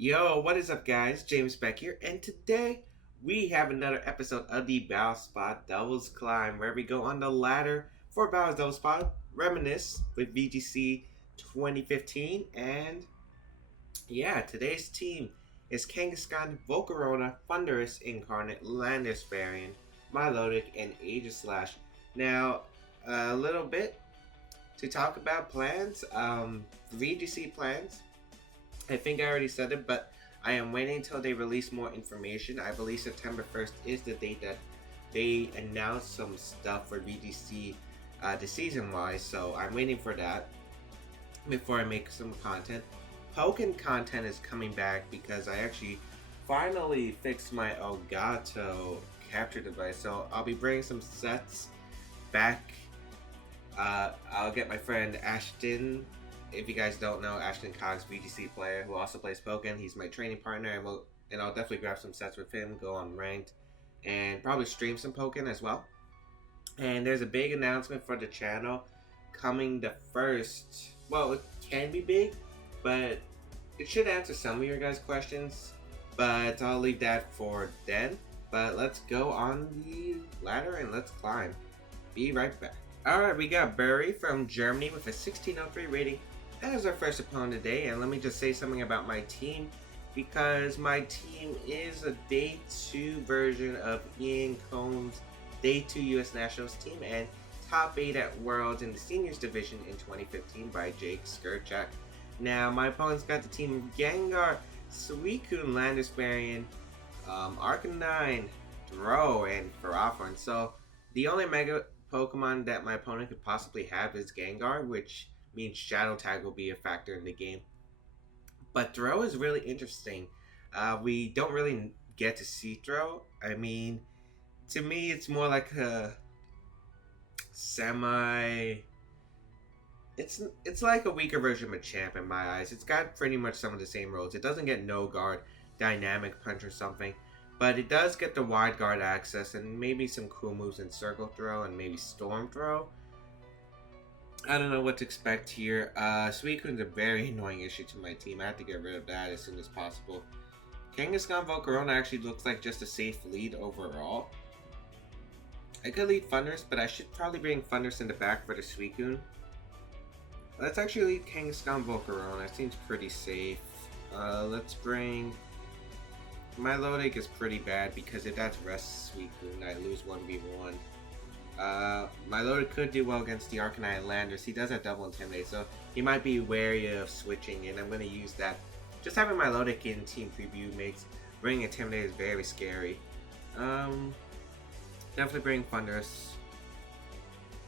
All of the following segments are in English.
Yo, what is up, guys? James Baek here, and today we have another episode of the Bow Spot Devil's Climb, where we go on the ladder for Bow's Devil's Spot, reminisce with VGC 2015, and yeah, today's team is Kangaskhan, Volcarona, Thunderous Incarnate, Landis Variant, Milotic, and Aegislash. Now, a little bit to talk about plans, VGC plans. I think I already said it, but I am waiting until they release more information. I believe September 1st is the date that they announce some stuff for VGC the season wise, so I'm waiting for that before I make some content. Pokken content is coming back because I actually finally fixed my Elgato capture device, so I'll be bringing some sets back. I'll get my friend Ashton. If you guys don't know, Ashton Cogg's VGC player who also plays Pokken. He's my training partner, and I'll definitely grab some sets with him, go on ranked, and probably stream some Pokken as well. And there's a big announcement for the channel coming the first. Well, it can be big, but it should answer some of your guys' questions. But I'll leave that for then. But let's go on the ladder and let's climb. Be right back. Alright, we got Burry from Germany with a 1603 rating as our first opponent today. And let me just say something about my team, because my team is a Day 2 version of Ian Combs' Day 2 US Nationals team and top 8 at Worlds in the Seniors Division in 2015 by Jake Skirchak. Now, my opponent's got the team of Gengar, Suicune, Landis Varian, Arcanine, Dro, and Ferrothorn. So, the only Mega Pokemon that my opponent could possibly have is Gengar, which means Shadow Tag will be a factor in the game. But Throw is really interesting. We don't really get to see Throw. I mean, to me, it's more like a semi. It's like a weaker version of Machamp in my eyes. It's got pretty much some of the same roles. It doesn't get No Guard, Dynamic Punch, or something. But it does get the wide guard access and maybe some cool moves in Circle Throw and maybe Storm Throw. I don't know what to expect here. Suicune's a very annoying issue to my team. I have to get rid of that as soon as possible. Kangaskhan Volcarona actually looks like just a safe lead overall. I could lead Thunders, but I should probably bring Thunders in the back for the Suicune. Let's actually lead Kangaskhan Volcarona. It seems pretty safe. Let's bring... Milotic is pretty bad because if that's Rest Suicune, I lose 1v1. Milotic could do well against the Arcanine Landers. He does have double Intimidate, so he might be wary of switching, and I'm going to use that. Just having Milotic in Team Preview makes bringing Intimidate is very scary. Definitely bring Thunderous.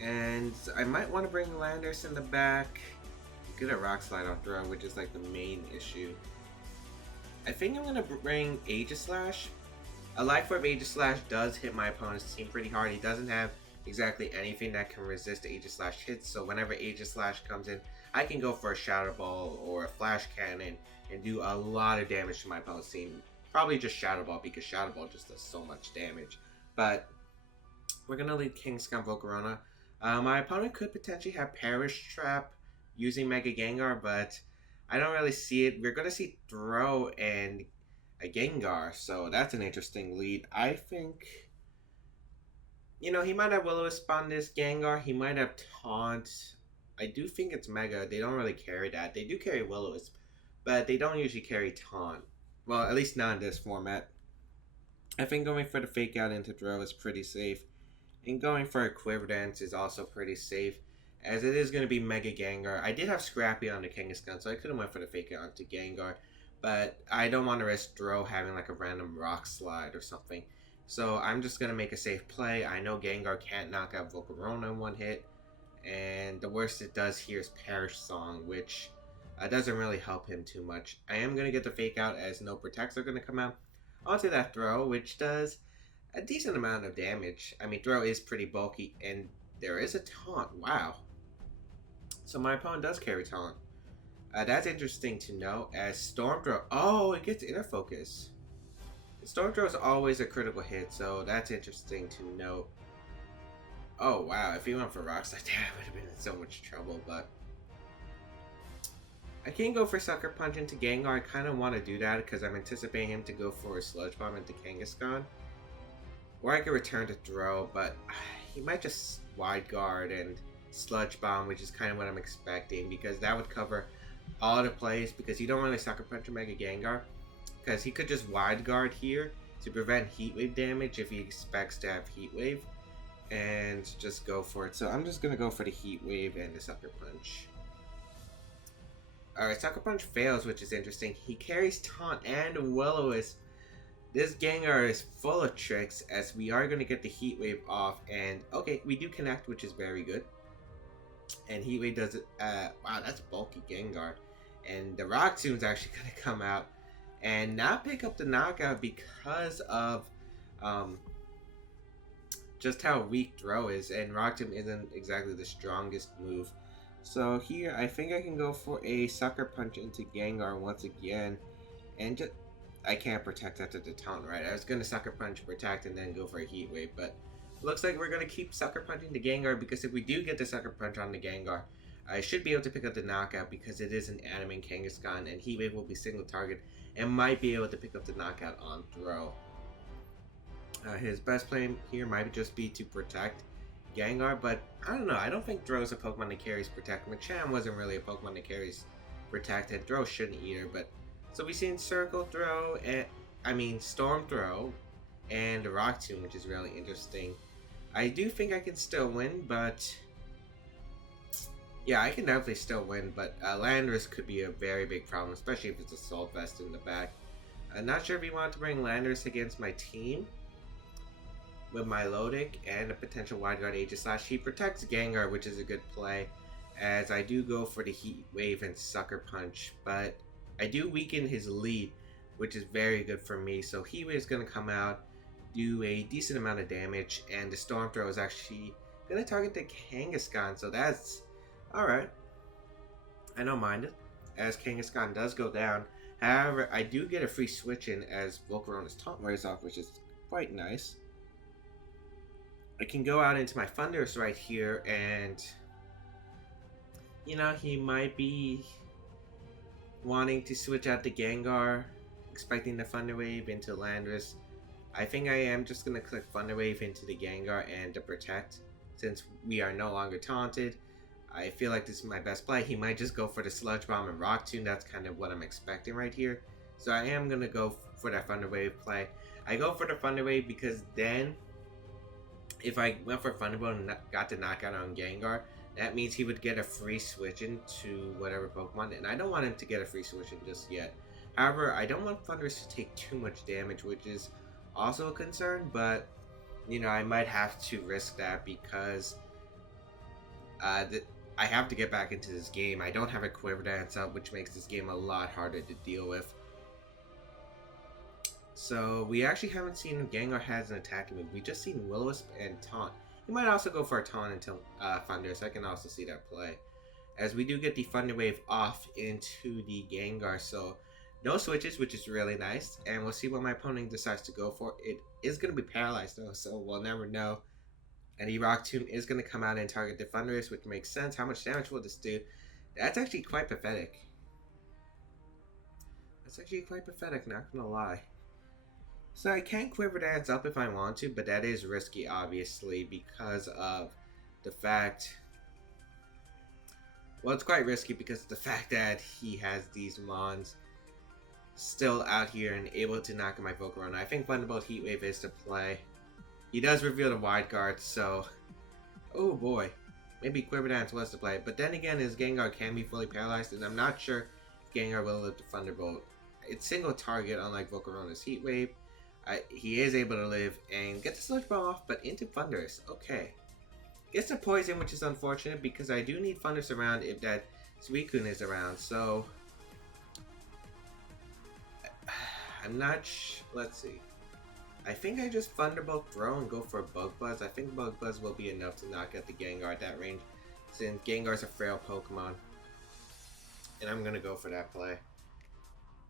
And I might want to bring Landers in the back. Get a Rock Slide on Throw, which is like the main issue. I think I'm going to bring Aegislash. A Life Orb Aegislash does hit my opponent's team pretty hard. He doesn't have exactly anything that can resist Aegislash hits, so whenever Aegislash comes in, I can go for a Shadow Ball or a Flash Cannon and do a lot of damage to my opponent's team. Probably just Shadow Ball, because Shadow Ball just does so much damage. But we're going to lead Kangaskhan Volcarona. My opponent could potentially have Perish Trap using Mega Gengar, but I don't really see it. We're going to see Throw and a Gengar, so that's an interesting lead. I think, you know, he might have Will-O-Wisp on this Gengar. He might have Taunt. I do think it's Mega. They don't really carry that. They do carry Will-O-Wisp, but they don't usually carry Taunt. Well, at least not in this format. I think going for the Fake Out into Throw is pretty safe. And going for a Quiver Dance is also pretty safe, as it is going to be Mega Gengar. I did have Scrappy on the Kangaskhan, so I could have went for the Fake Out onto Gengar. But I don't want to risk Throw having like a random Rock Slide or something. So I'm just going to make a safe play. I know Gengar can't knock out Volcarona in one hit. And the worst it does here is Perish Song, which doesn't really help him too much. I am going to get the Fake Out as no Protects are going to come out onto that Throw, which does a decent amount of damage. I mean, Throw is pretty bulky, and there is a Taunt. Wow. So my opponent does carry Taunt. That's interesting to know, as Storm Throw... Oh, it gets Inner Focus. Storm Throw is always a critical hit, so that's interesting to note. Oh, wow. If he went for Rock Slide, I would have been in so much trouble, but... I can't go for Sucker Punch into Gengar. I kind of want to do that because I'm anticipating him to go for a Sludge Bomb into Kangaskhan. Or I could return to throw, but he might just Wide Guard and Sludge Bomb, which is kind of what I'm expecting because that would cover all the plays because you don't really Sucker Punch or Mega Gengar because he could just Wide Guard here to prevent Heat Wave damage if he expects to have Heat Wave and just go for it. So I'm just going to go for the Heat Wave and the Sucker Punch. Alright, Sucker Punch fails, which is interesting. He carries Taunt and Will-O-Wisp. This Gengar is full of tricks as we are going to get the Heat Wave off. And, okay, we do connect, which is very good. And Heat Wave does it. Wow, that's bulky Gengar. And the Rock Tomb is actually going to come out and not pick up the knockout because of just how weak Throw is. And Rock Tomb isn't exactly the strongest move. So here, I think I can go for a Sucker Punch into Gengar once again. And just, I can't protect after the taunt, right? I was going to Sucker Punch, protect, and then go for a Heat Wave. But looks like we're going to keep Sucker Punching the Gengar because if we do get the Sucker Punch on the Gengar, I should be able to pick up the knockout because it is an Anime Kangaskhan. And Heat Wave will be single target and might be able to pick up the knockout on throw. His best play here might just be to protect Gengar, but I don't know. I don't think Throw is a Pokemon that carries Protect. Machamp wasn't really a Pokemon that carries Protect, and Throw shouldn't either. But so we've seen Circle Throw, and Storm Throw, and Rock Tomb, which is really interesting. I do think I can still win, but yeah, I can definitely still win. But Landorus could be a very big problem, especially if it's Assault Vest in the back. I'm not sure if you want to bring Landorus against my team with my Milotic and a potential Wide Guard Aegislash. He protects Gengar, which is a good play, as I do go for the Heat Wave and Sucker Punch, but I do weaken his lead, which is very good for me. So Heat Wave is going to come out, do a decent amount of damage, and the Storm Throw is actually going to target the Kangaskhan, so that's alright. I don't mind it, as Kangaskhan does go down. However, I do get a free switch in as Volcarona's taunt wears off, which is quite nice. I can go out into my Thundurus right here, and you know, he might be wanting to switch out the Gengar, expecting the Thunder Wave into Landorus. I think I am just going to click Thunder Wave into the Gengar and to protect, since we are no longer taunted. I feel like this is my best play. He might just go for the Sludge Bomb and Rock Tomb. That's kind of what I'm expecting right here. So I am going to go for that Thunder Wave play. I go for the Thunder Wave because then if I went for Thunderbolt and got the knockout on Gengar, that means he would get a free switch into whatever Pokemon, and I don't want him to get a free switch in just yet. However, I don't want Thundurus to take too much damage, which is also a concern, but you know, I might have to risk that because I have to get back into this game. I don't have a Quiver Dance up, which makes this game a lot harder to deal with. So we actually haven't seen if Gengar has an attacking move. We just seen Will-O-Wisp and Taunt. He might also go for a Taunt until Thundurus. I can also see that play. As we do get the Thunder Wave off into the Gengar, so no switches, which is really nice. And we'll see what my opponent decides to go for. It is going to be paralyzed though, so we'll never know. And the Rock Tomb is going to come out and target the Thundurus, which makes sense. How much damage will this do? That's actually quite pathetic. Not gonna lie. So I can Quiver Dance up if I want to, but that is risky, obviously, because of the fact... Well, it's quite risky because of the fact that he has these Mons still out here and able to knock my Volcarona. I think Thunderbolt Heat Wave is to play. He does reveal the Wide Guard, so... Oh boy. Maybe Quiver Dance was to play. But then again, his Gengar can be fully paralyzed, and I'm not sure if Gengar will live to Thunderbolt. It's single target, unlike Volcarona's Heat Wave. He is able to live and get the Sludge Bomb off, but into Thundurus. Okay. Gets a Poison, which is unfortunate because I do need Thundurus around if that Suicune is around. So, I'm not let's see. I think I just Thunderbolt Throw and go for a Bug Buzz. I think Bug Buzz will be enough to knock out the Gengar at that range, since Gengar's a frail Pokemon. And I'm going to go for that play.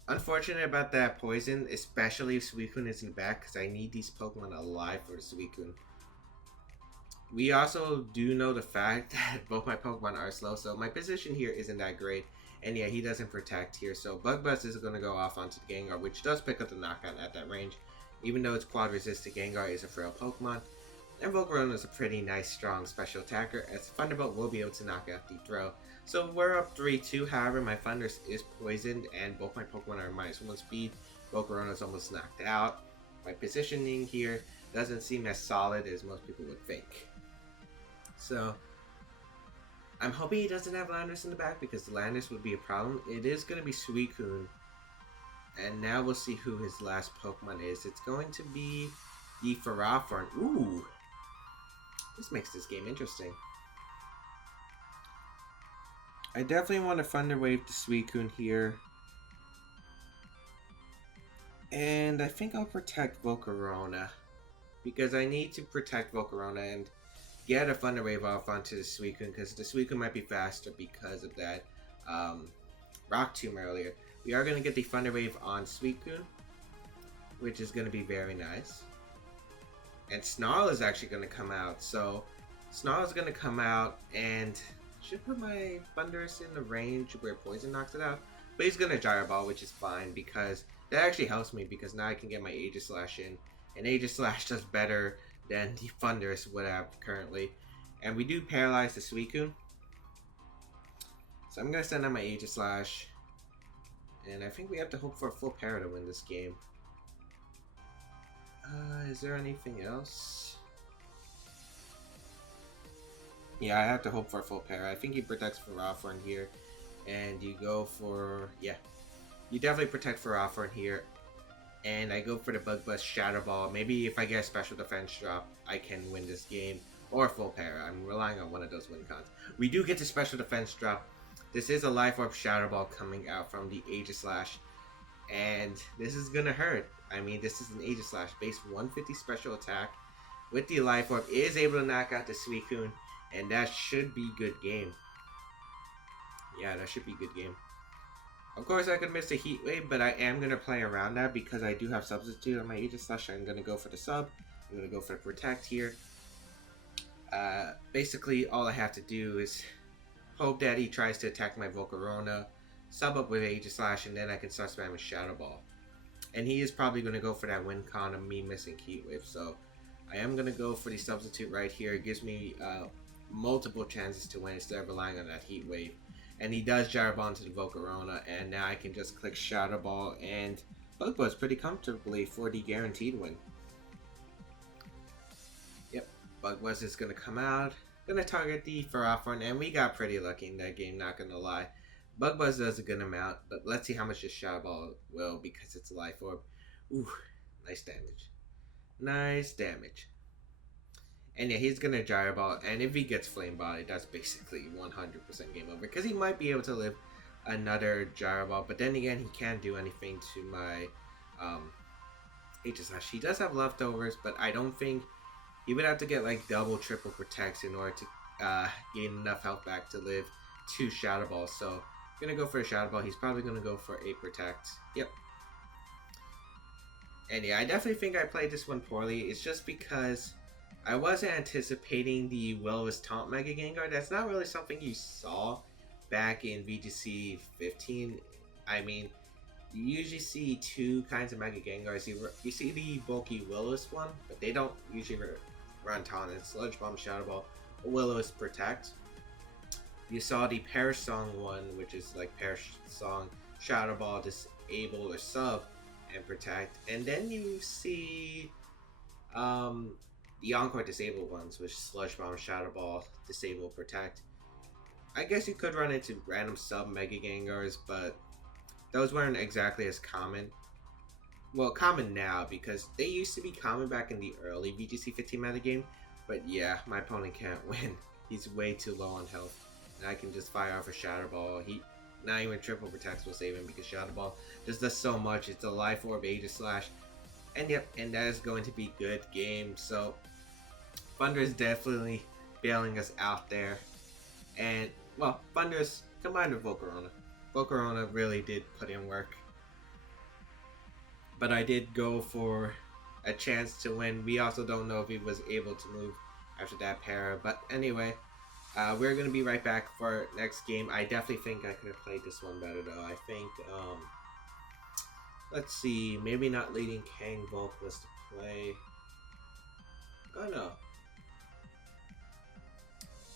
Unfortunate about that Poison, especially if Suicune is in the back, because I need these Pokemon alive for the Suicune. We also do know the fact that both my Pokemon are slow, so my position here isn't that great. And yeah, he doesn't protect here, so Bug Buzz is going to go off onto the Gengar, which does pick up the knockout at that range. Even though it's quad resistant, Gengar is a frail Pokemon. And Volcarona is a pretty nice, strong special attacker, as Thunderbolt will be able to knock out the throw. So we're up 3-2, however, my Thundurus is poisoned, and both my Pokemon are -1 speed. Volcarona is almost knocked out. My positioning here doesn't seem as solid as most people would think. So, I'm hoping he doesn't have Landorus in the back, because Landorus would be a problem. It is going to be Suicune. And now we'll see who his last Pokemon is. It's going to be the Ferrothorn. Ooh! This makes this game interesting. I definitely want to Thunder Wave the Suicune here. And I think I'll protect Volcarona, because I need to protect Volcarona and get a Thunder Wave off onto the Suicune, because the Suicune might be faster because of that Rock Tomb earlier. We are going to get the Thunder Wave on Suicune, which is going to be very nice. And Snarl is actually going to come out, so Snarl is going to come out and should put my Thundurus in the range where Poison knocks it out. But he's going to Gyro Ball, which is fine, because that actually helps me, because now I can get my Aegislash in. And Aegislash does better than the Thundurus would have currently. And we do paralyze the Suicune. So I'm going to send out my Aegislash. And I think we have to hope for a full para to win this game. Is there anything else? Yeah, I have to hope for a full para. I think he protects Ferrothorn here. And you go for... yeah. You definitely protect Ferrothorn here. And I go for the Bug Buzz Shadow Ball. Maybe if I get a special defense drop, I can win this game. Or full para. I'm relying on one of those win cons. We do get the special defense drop. This is a Life Orb Shadow Ball coming out from the Aegislash. And this is gonna hurt. I mean, this is an Aegislash. Base 150 special attack. With the Life Orb, is able to knock out the Suicune. And that should be good game. Yeah, that should be good game. Of course, I could miss a Heat Wave, but I am going to play around that because I do have Substitute on my Aegislash. I'm going to go for the Sub. I'm going to go for the Protect here. Basically, all I have to do is hope that he tries to attack my Volcarona, sub up with Aegislash, and then I can start spamming Shadow Ball. And he is probably going to go for that win con of me missing Heat Wave, so I am going to go for the Substitute right here. It gives me multiple chances to win instead of relying on that Heat Wave. And he does Gyro Ball into the Volcarona, and now I can just click Shadow Ball and Bug Buzz pretty comfortably for the guaranteed win. Yep, Bug Buzz is going to come out, going to target the Ferrothorn, and we got pretty lucky in that game, not going to lie. Bug Buzz does a good amount, but let's see how much this Shadow Ball will, because it's a Life Orb. Ooh, nice damage. Nice damage. And yeah, he's going to Gyro Ball, and if he gets Flame Body, that's basically 100% game over. Because he might be able to live another Gyro Ball, but then again, he can't do anything to my Aegislash. He does have leftovers, but I don't think he would have to get like double, triple protects in order to gain enough health back to live 2 Shadow Balls. So, I'm going to go for a Shadow Ball. He's probably going to go for a Protect. Yep. And yeah, I definitely think I played this one poorly. It's just because I wasn't anticipating the Will-O-Wisp Taunt Mega Gengar. That's not really something you saw back in VGC 15. I mean, you usually see 2 kinds of Mega Gengars. You see the bulky Will-O-Wisp one, but they don't usually run Taunt. It's Sludge Bomb, Shadow Ball, Will-O-Wisp Protect. You saw the Perish Song one, which is like Perish Song, Shadow Ball, Disable or Sub, and Protect. And then you see the Encore Disable ones, which Sludge Bomb, Shadow Ball, Disable, Protect. I guess you could run into random sub Mega Gengars, but those weren't exactly as common. Well, common now, because they used to be common back in the early VGC 15 metagame. But yeah, my opponent can't win. He's way too low on health. And I can just fire off a Shadow Ball. Not even triple protects will save him, because Shadow Ball just does so much. It's a Life Orb, Aegislash. And yep, and that is going to be good game. So Thunder is definitely bailing us out there. And, well, Thunder's combined with Volcarona. Volcarona really did put in work. But I did go for a chance to win. We also don't know if he was able to move after that para. But anyway, We're gonna be right back for next game. I definitely think I could have played this one better though. I think let's see, maybe not leading Kang Volk was to play. Oh no,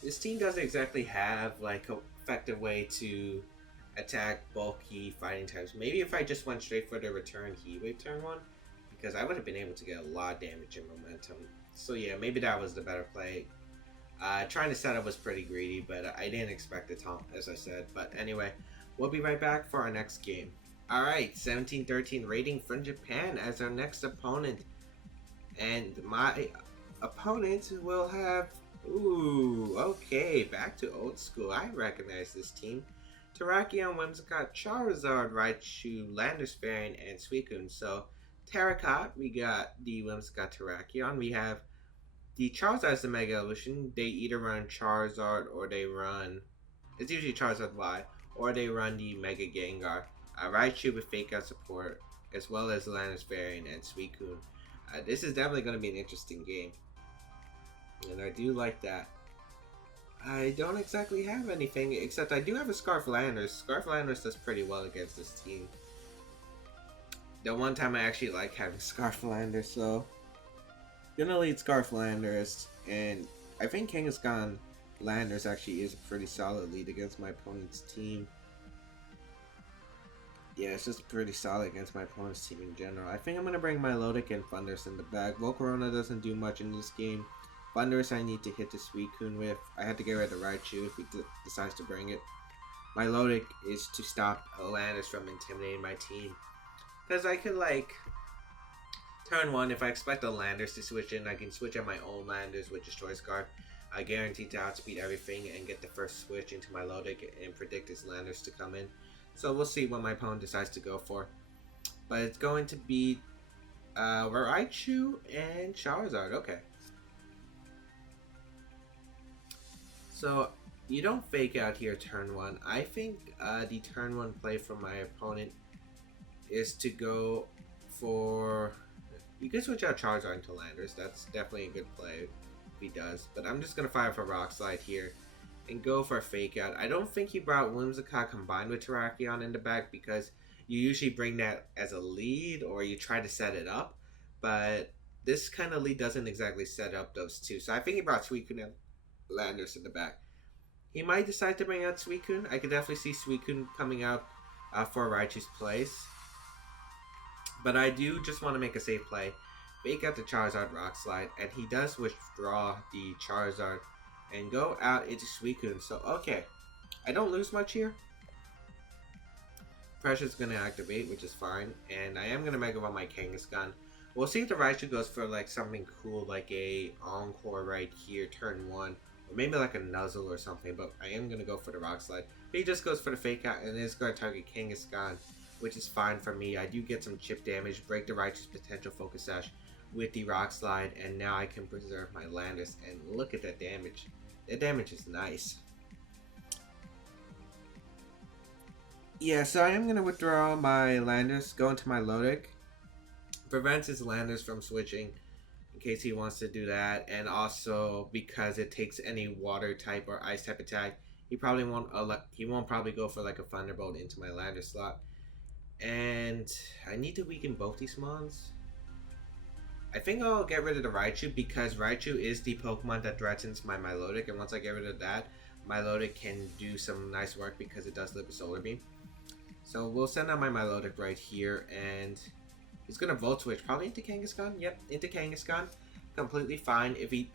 this team doesn't exactly have like a effective way to attack bulky fighting types. Maybe if I just went straight for the return heat wave turn one, because I would have been able to get a lot of damage and momentum. So yeah, maybe that was the better play. Trying to set up was pretty greedy, but I didn't expect the taunt, as I said. But anyway, we'll be right back for our next game. Alright, 17-13 rating from Japan as our next opponent. And my opponent will have... Ooh, okay, back to old school. I recognize this team. Terrakion, Whimsicott, Charizard, Raichu, Landorus variant, and Suicune. So, Terracotta, we got the Whimsicott Terrakion. We have the Charizard is the Mega Evolution. They either run Charizard or they run. It's usually Charizard Y, or they run the Mega Gengar. Raichu with Fake Out support, as well as Landorus variant and Suicune. This is definitely going to be an interesting game, and I do like that. I don't exactly have anything, except I do have a Scarf Landorus. Scarf Landorus does pretty well against this team. The one time I actually like having Scarf Landorus, so gonna lead Scarf Landorus, and I think Kangaskhan Landorus actually is a pretty solid lead against my opponent's team. Yeah, it's just pretty solid against my opponent's team in general. I think I'm gonna bring Milotic and Thundurus in the back. Volcarona doesn't do much in this game. Thundurus I need to hit the Suicune with. I had to get rid of the Raichu if he decides to bring it. Milotic is to stop Landorus from intimidating my team. Because I could, like, turn one, if I expect a Landorus to switch in, I can switch out my own Landorus with Destroy Scarf. I guarantee to outspeed everything and get the first switch into Milotic and predict his Landorus to come in. So we'll see what my opponent decides to go for. But it's going to be Raichu and Charizard. Okay. So you don't fake out here turn one. I think the turn one play from my opponent is to go for... You can switch out Charizard into Landorus. That's definitely a good play if he does. But I'm just going to fire for Rock Slide here and go for a Fake Out. I don't think he brought Whimsicott combined with Terrakion in the back because you usually bring that as a lead or you try to set it up. But this kind of lead doesn't exactly set up those two. So I think he brought Suicune and Landorus in the back. He might decide to bring out Suicune. I could definitely see Suicune coming out for Raichu's place. But I do just want to make a safe play. Fake out the Charizard Rock Slide. And he does withdraw the Charizard and go out into Suicune. So, okay. I don't lose much here. Pressure's going to activate, which is fine. And I am going to Mega Ball my Kangaskhan. We'll see if the Raichu goes for like something cool, like a Encore right here, turn one. Or maybe like a Nuzzle or something. But I am going to go for the Rock Slide. But he just goes for the Fake Out and is going to target Kangaskhan, which is fine for me. I do get some chip damage, break the Raichu's potential Focus Sash with the Rock Slide, and now I can preserve my Landorus. And look at that damage. That damage is nice. Yeah, so I am going to withdraw my Landorus, go into my Milotic. Prevents his Landorus from switching in case he wants to do that, and also because it takes any water type or ice type attack, he won't probably go for like a Thunderbolt into my Landorus slot. And I need to weaken both these mons. I think I'll get rid of the Raichu because Raichu is the Pokemon that threatens my Milotic, and once I get rid of that, Milotic can do some nice work because it does live with Solar Beam. So we'll send out my Milotic right here, and he's gonna Volt Switch probably into Kangaskhan. Yep, into Kangaskhan. Completely fine. It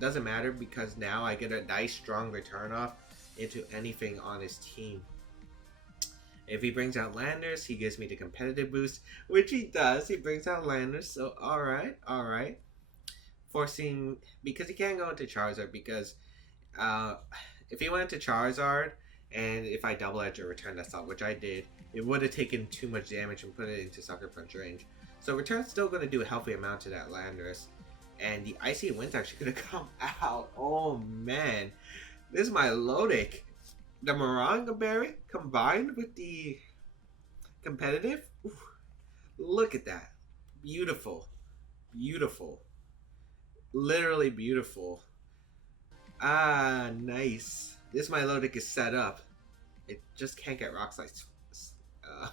doesn't matter because now I get a nice strong return off into anything on his team. If he brings out Landorus, he gives me the competitive boost, which he does. He brings out Landorus, so alright. Forcing, because he can't go into Charizard, because if he went into Charizard, and if I double edge or return that thought, which I did, it would have taken too much damage and put it into Sucker Punch range. So return's still going to do a healthy amount to that Landorus. And the Icy Wind's actually going to come out. Oh man. This is my Milotic. The Moringa Berry combined with the competitive. Oof, look at that. Beautiful. Beautiful. Literally beautiful. Ah, nice. This Milotic is set up. It just can't get Rock Slide. Uh,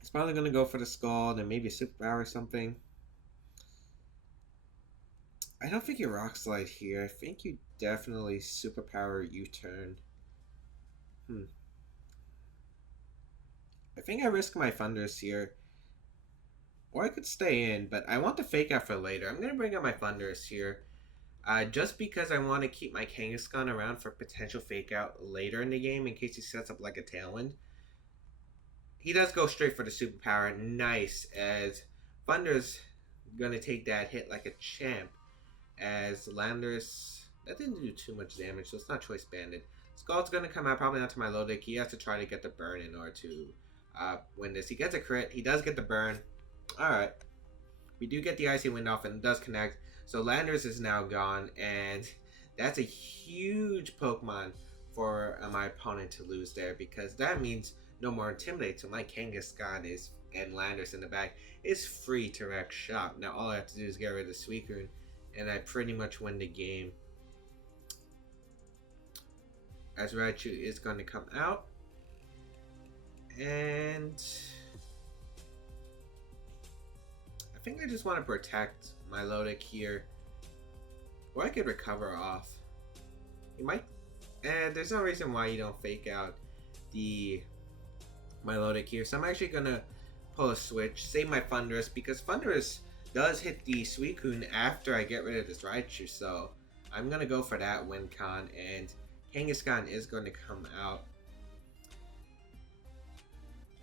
it's probably gonna go for the Scald and maybe a Superpower or something. I don't think you Rock Slide here. I think you definitely Superpower U-turn. Hmm. I think I risk my Thunders here. Or I could stay in, but I want the Fake Out for later. I'm gonna bring out my Thunders here. Just because I want to keep my Kangaskhan around for potential Fake Out later in the game in case he sets up like a Tailwind. He does go straight for the Superpower. Nice, as Thunder's gonna take that hit like a champ. As Landorus, that didn't do too much damage, so it's not Choice Banded. Scald's gonna come out probably onto my low deck. He has to try to get the burn in order to win this. He gets a crit. He does get the burn. Alright. We do get the Icy Wind off and it does connect. So Landorus is now gone, and that's a huge Pokemon for my opponent to lose there, because that means no more Intimidate. So my Kangaskhan is, and Landorus in the back, is free to wreck shop. Now all I have to do is get rid of Suicune, and I pretty much win the game. As Raichu is going to come out, and I think I just want to protect my Milotic here. Or I could recover off. You might, and there's no reason why you don't Fake Out the Milotic here. So I'm actually gonna pull a switch, save my Thundurus, because Thundurus does hit the Suicune after I get rid of this Raichu. So I'm gonna go for that win con, and Kangaskhan is going to come out.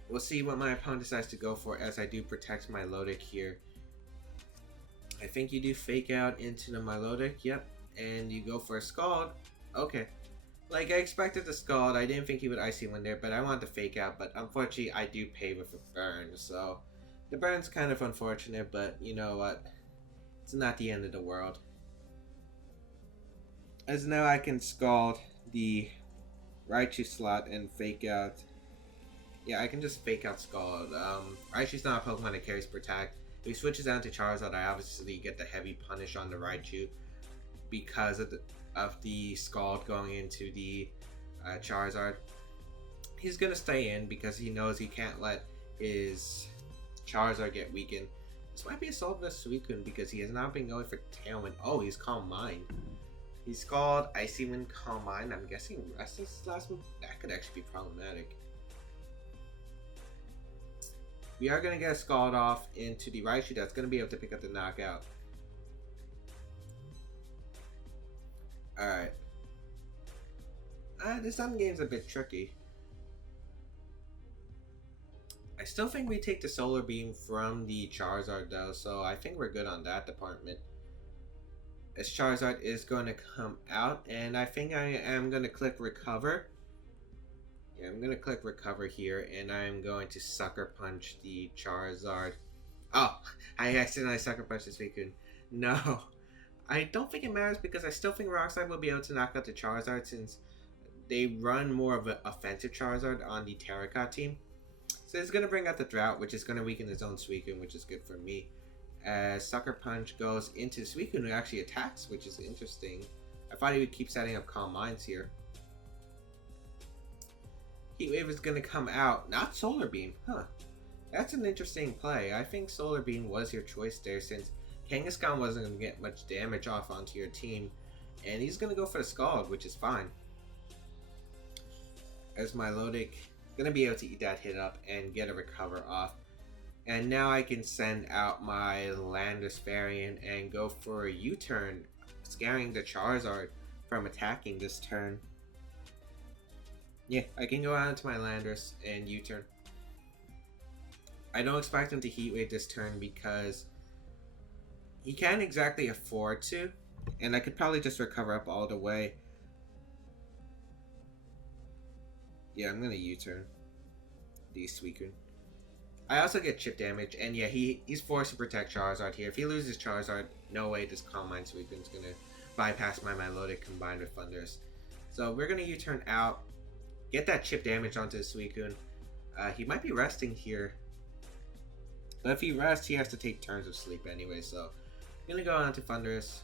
We'll see what my opponent decides to go for, as I do protect my Milotic here. I think you do Fake Out into the Milotic, yep, and you go for a Scald. Okay. Like, I expected the Scald. I didn't think he would Icy Wind there, but I wanted to Fake Out, but unfortunately I do pay with a burn, so the burn's kind of unfortunate, but you know what? It's not the end of the world. As now I can Scald the Raichu slot and Fake Out. Yeah, I can just Fake Out Scald. Raichu's not a Pokemon that carries Protect. If he switches down to Charizard, I obviously get the heavy punish on the Raichu because of the Scald going into the Charizard. He's gonna stay in because he knows he can't let his Charizard get weakened. This might be a solveness Suicune because he has not been going for Tailwind. Oh, he's Calm Mind. He's called Icy Wind Calm Mind. I'm guessing Restless last move. That could actually be problematic. We are going to get a Scald off into the Raichu that's going to be able to pick up the knockout. Alright. This Sun game's a bit tricky. I still think we take the Solar Beam from the Charizard though, so I think we're good on that department. As Charizard is going to come out, and I think I am going to click Recover. Yeah, I'm going to click Recover here, and I'm going to Sucker Punch the Charizard. Oh, I accidentally Sucker Punched the Suicune. No, I don't think it matters because I still think Rockslide will be able to knock out the Charizard since they run more of an offensive Charizard on the Terracotta team. So it's going to bring out the Drought, which is going to weaken his own Suicune, which is good for me. As Sucker Punch goes into Suicune, who actually attacks, which is interesting. I thought he would keep setting up Calm Minds here. Heat Wave is going to come out, not Solar Beam, huh? That's an interesting play. I think Solar Beam was your choice there since Kangaskhan wasn't going to get much damage off onto your team. And he's going to go for the Scald, which is fine. As Milotic going to be able to eat that hit up and get a Recover off. And now I can send out my Landorus variant and go for a U-turn, scaring the Charizard from attacking this turn. Yeah, I can go out into my Landorus and U-turn. I don't expect him to Heat Wave this turn because he can't exactly afford to, and I could probably just recover up all the way. Yeah, I'm gonna U-turn the Suicune. I also get chip damage, and yeah, he's forced to protect Charizard here. If he loses Charizard, no way this Calm Mind Suicune's gonna bypass my Milotic combined with Thundurus. So we're gonna U-turn out, get that chip damage onto the Suicune. He might be resting here, but if he rests, he has to take turns of sleep anyway. So I'm gonna go on to Thundurus.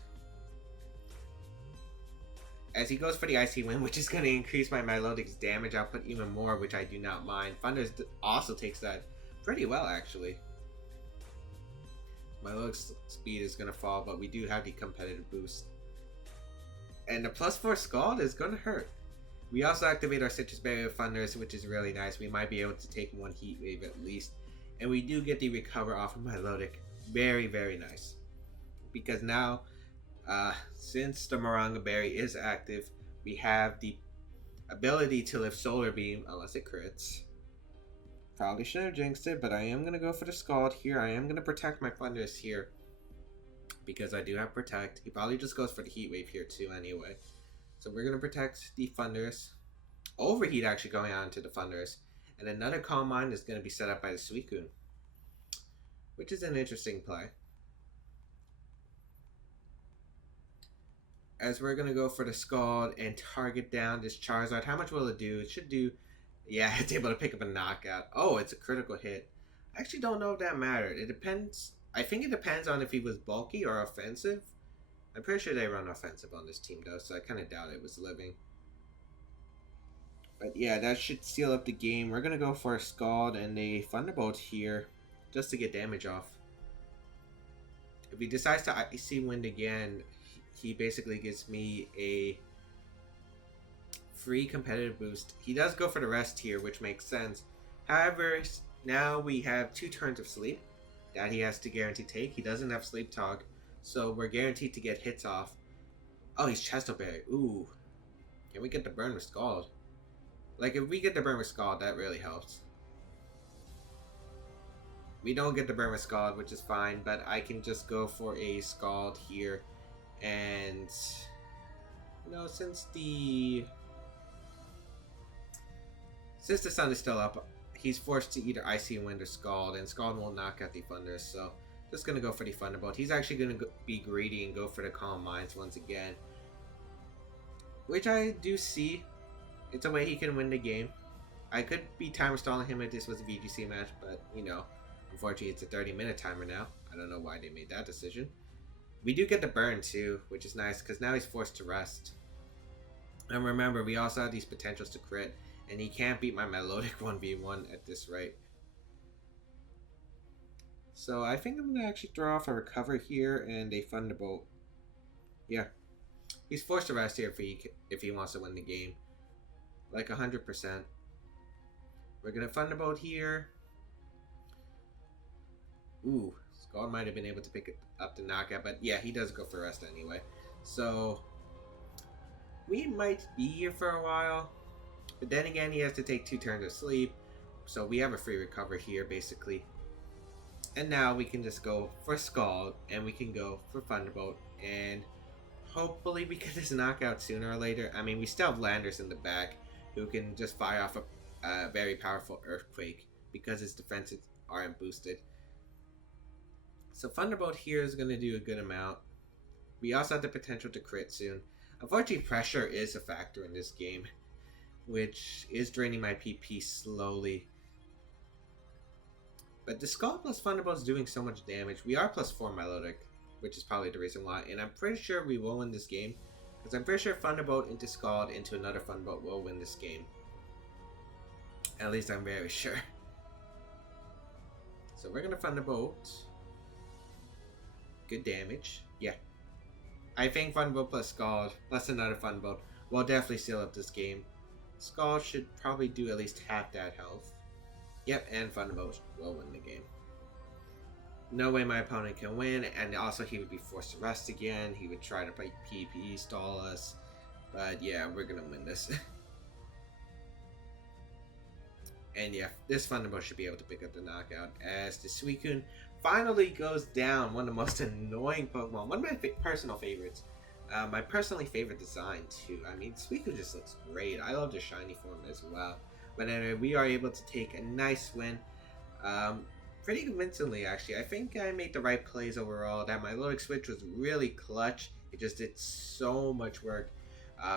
As he goes for the Icy Wind, which is going to increase my Melodic's damage output even more, which I do not mind. Thunders also takes that pretty well, actually. Melodic's speed is going to fall, but we do have the competitive boost. And the +4 Scald is going to hurt. We also activate our Citrus Berry with Thunders, which is really nice. We might be able to take one Heat Wave at least. And we do get the recover off of Melodic. Very, very nice. Because now, since the Moranga Berry is active, we have the ability to lift Solar Beam unless it crits. Probably should have jinxed it, but I am going to go for the Scald here. I am going to protect my Thunders here because I do have Protect. He probably just goes for the Heat Wave here too anyway. So we're going to protect the Thunders. Overheat actually going on to the Thunders. And another Calm Mind is going to be set up by the Suicune, which is an interesting play. As we're going to go for the Scald and target down this Charizard. How much will it do? It should do... Yeah, it's able to pick up a knockout. Oh, it's a critical hit. I actually don't know if that mattered. It depends. I think it depends on if he was bulky or offensive. I'm pretty sure they run offensive on this team, though, so I kind of doubt it was living. But yeah, that should seal up the game. We're going to go for a Scald and a Thunderbolt here just to get damage off. If he decides to Icy Wind again, he basically gives me a free competitive boost. He does go for the rest here, which makes sense. However, now we have 2 turns of sleep that he has to guarantee take. He doesn't have Sleep Talk, so we're guaranteed to get hits off. Oh, he's Chestoberry. Ooh. Can we get the burn with Scald? Like, if we get the burn with Scald, that really helps. We don't get the burn with Scald, which is fine, but I can just go for a Scald here. And, you know, since the sun is still up, he's forced to either Icy Wind or Scald, and Scald will knock out the Thunders, so just going to go for the Thunderbolt. He's actually going to be greedy and go for the Calm Minds once again, which I do see. It's a way he can win the game. I could be timer stalling him if this was a VGC match, but, you know, unfortunately it's a 30-minute timer now. I don't know why they made that decision. We do get the burn too, which is nice, because now he's forced to rest. And remember, we also have these potentials to crit, and he can't beat my Melodic 1v1 at this rate. So I think I'm going to actually throw off a Recover here and a Thunderbolt. Yeah. He's forced to rest here if he wants to win the game. Like 100%. We're going to Thunderbolt here. Ooh, Scald might have been able to pick up the knockout, but yeah, he does go for rest anyway. So we might be here for a while. But then again, he has to take 2 turns of sleep. So we have a free recover here, basically. And now we can just go for Scald, and we can go for Thunderbolt. And hopefully we get this knockout sooner or later. I mean, we still have Landers in the back, who can just fire off a very powerful Earthquake, because his defenses aren't boosted. So Thunderbolt here is going to do a good amount. We also have the potential to crit soon. Unfortunately, pressure is a factor in this game, which is draining my PP slowly. But the Scald plus Thunderbolt is doing so much damage. We are +4 Melodic, which is probably the reason why. And I'm pretty sure we will win this game, because I'm pretty sure Thunderbolt into Scald into another Thunderbolt will win this game. At least I'm very sure. So we're going to Thunderbolt. Good damage. Yeah. I think Thunderbolt plus Scald plus another Thunderbolt will definitely seal up this game. Scald should probably do at least half that health. Yep, and Thunderbolt will win the game. No way my opponent can win, and also he would be forced to rest again. He would try to play PP, stall us. But yeah, we're going to win this. And yeah, this Thunderbolt should be able to pick up the knockout as the Suicune finally goes down. One of the most annoying Pokemon. One of my personal favorites. My personally favorite design too. I mean, Suicune just looks great. I love the shiny form as well. But anyway, we are able to take a nice win. Pretty convincingly, actually. I think I made the right plays overall. That my Melodic switch was really clutch. It just did so much work.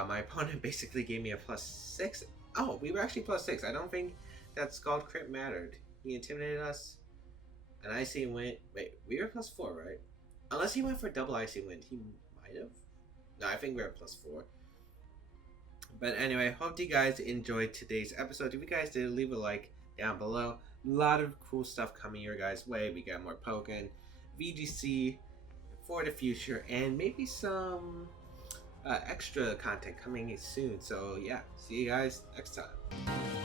My opponent basically gave me a +6. Oh, we were actually +6. I don't think that Scald crit mattered. He intimidated us. And Icy Wind. Wait, we were +4, right? Unless he went for double Icy Wind. He might have. No, I think we were +4. But anyway, hope you guys enjoyed today's episode. If you guys did, leave a like down below. A lot of cool stuff coming your guys' way. We got more Pokemon, VGC for the future, and maybe some extra content coming soon. So yeah, see you guys next time.